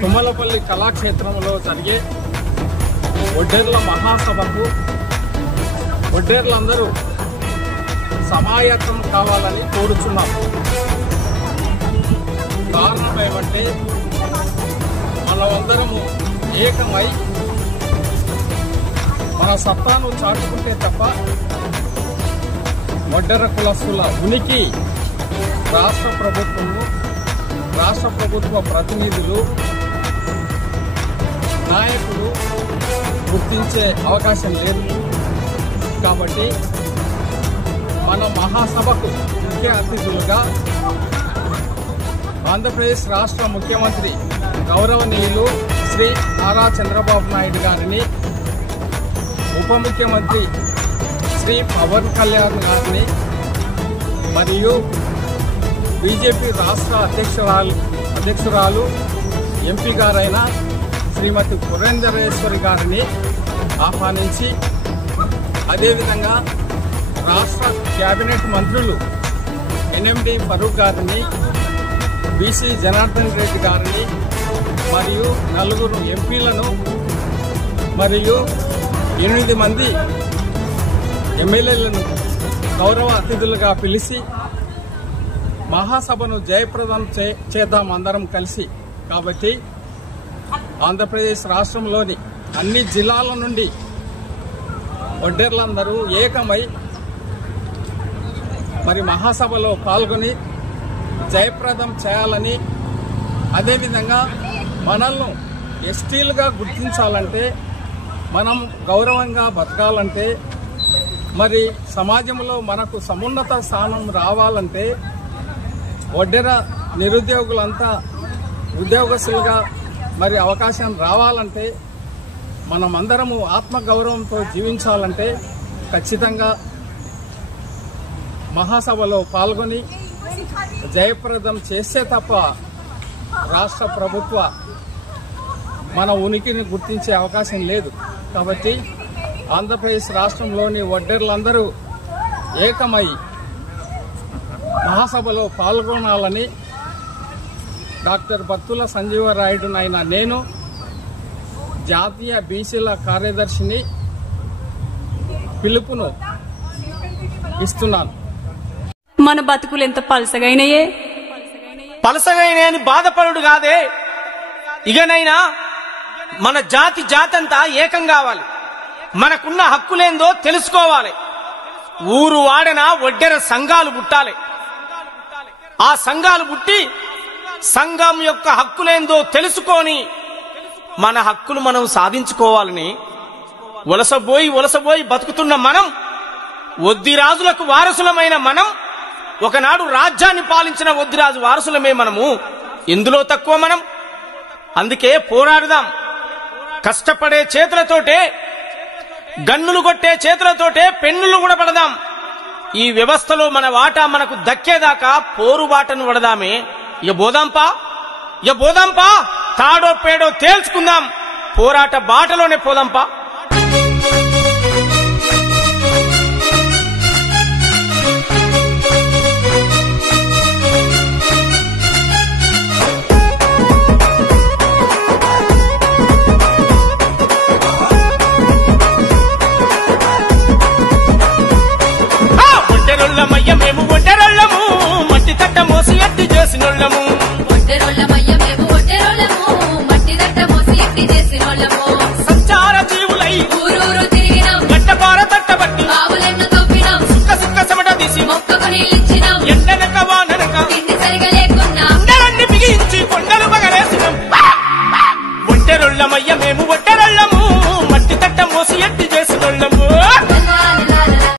తుమ్మలపల్లి కళాక్షేత్రంలో జరిగే ఒడ్డెర్ల మహాసభకు ఒడ్డెర్లందరూ సమాయత్తం కావాలని కోరుచున్నాం. కారణం ఏమంటే మనమందరము ఏకమై మన సత్తాను చాటుకుంటే తప్ప ఒడ్డెర కులస్తుల ఉనికి రాష్ట్ర ప్రభుత్వము, రాష్ట్ర ప్రభుత్వ ప్రతినిధులు, నాయకులు గుర్తించే అవకాశం లేదు. కాబట్టి మన మహాసభకు ముఖ్య అతిథులుగా ఆంధ్రప్రదేశ్ రాష్ట్ర ముఖ్యమంత్రి గౌరవనీయులు శ్రీ నారా చంద్రబాబు నాయుడు గారిని, ఉప ముఖ్యమంత్రి శ్రీ పవన్ కళ్యాణ్ గారిని మరియు బీజేపీ రాష్ట్ర అధ్యక్షురాలు ఎంపీ గారైన శ్రీమతి పురంధరేశ్వరి గారిని ఆహ్వానించి, అదేవిధంగా రాష్ట్ర కేబినెట్ మంత్రులు ఎన్ఎండి ఫరూక్ గారిని, బీసీ జనార్దన్ రెడ్డి గారిని మరియు 4 ఎంపీలను మరియు 8 మంది ఎమ్మెల్యేలను గౌరవ అతిథులుగా పిలిచి మహాసభను జయప్రదం చేద్దాం అందరం కలిసి. కాబట్టి ఆంధ్రప్రదేశ్ రాష్ట్రంలోని అన్ని జిల్లాల నుండి ఒడ్డెర్లందరూ ఏకమై మరి మహాసభలో పాల్గొని జయప్రదం చేయాలని, అదేవిధంగా మనల్ని ఎస్టీలుగా గుర్తించాలంటే, మనం గౌరవంగా బతకాలంటే, మరి సమాజంలో మనకు సమున్నత స్థానం రావాలంటే, ఒడ్డెర నిరుద్యోగులంతా ఉద్యోగస్తులుగా మరి అవకాశం రావాలంటే, మనమందరము ఆత్మగౌరవంతో జీవించాలంటే ఖచ్చితంగా మహాసభలో పాల్గొని జయప్రదం చేస్తే తప్ప రాష్ట్ర ప్రభుత్వ మన ఉనికిని గుర్తించే అవకాశం లేదు. కాబట్టి ఆంధ్రప్రదేశ్ రాష్ట్రంలోని ఒడ్డెర్లందరూ ఏకమై మహాసభలో పాల్గొనాలని డాక్టర్ బత్తుల సంజీవరాయుడునైన నేను జాతీయ బీసీల కార్యదర్శిని పిలుపును ఇస్తున్నాను. మన బతుకులు ఎంత పలసగైనయే. పలసగైనని బాధపడుడు కాదే, ఇకనైనా మన జాతంతా ఏకం కావాలి. మనకున్న హక్కులేందో తెలుసుకోవాలి. ఊరు వాడన ఒడ్డెర సంఘాలు పుట్టాలి. ఆ సంఘాలు పుట్టి సంఘం యొక్క హక్కులేందో తెలుసుకొని మన హక్కులు మనం సాధించుకోవాలని వలసబోయి బతుకుతున్న మనం, ఒద్దిరాజులకు వారసులమైన మనం, ఒకనాడు రాజ్యాన్ని పాలించిన ఒద్దిరాజు వారసులమే మనము. ఎందులో తక్కువ మనం? అందుకే పోరాడుదాం. కష్టపడే చేతులతోటే, గన్నులు కొట్టే చేతులతోటే పెన్నులు కూడా పడదాం. ఈ వ్యవస్థలో మన వాటా మనకు దక్కేదాకా పోరుబాటను పడదామే. ఇక బోదాంపా, తాడో పేడో తేల్చుకుందాం. పోరాట బాటలోనే పోదాంపా. మేము ఒడ్డెరోళ్ళము, మట్టి తట్ట మోసి ఎట్టి చేసినోళ్ళము. సంచార జీవులై ఊరూరు తిరిగినాం, గడ్డపార తట్టబట్టి ఆవులెన్ను తొప్పినాం, సుక్క చెమట తీసి మొక్కకు నీళ్ళిచ్చినాం, ఎండనక వాననక తిండి సరిగా లేకున్నా ఉండలన్నీ బిగించి కొండలు పగలేసినాం. ఒడ్డెరోళ్ళమయ్య మేము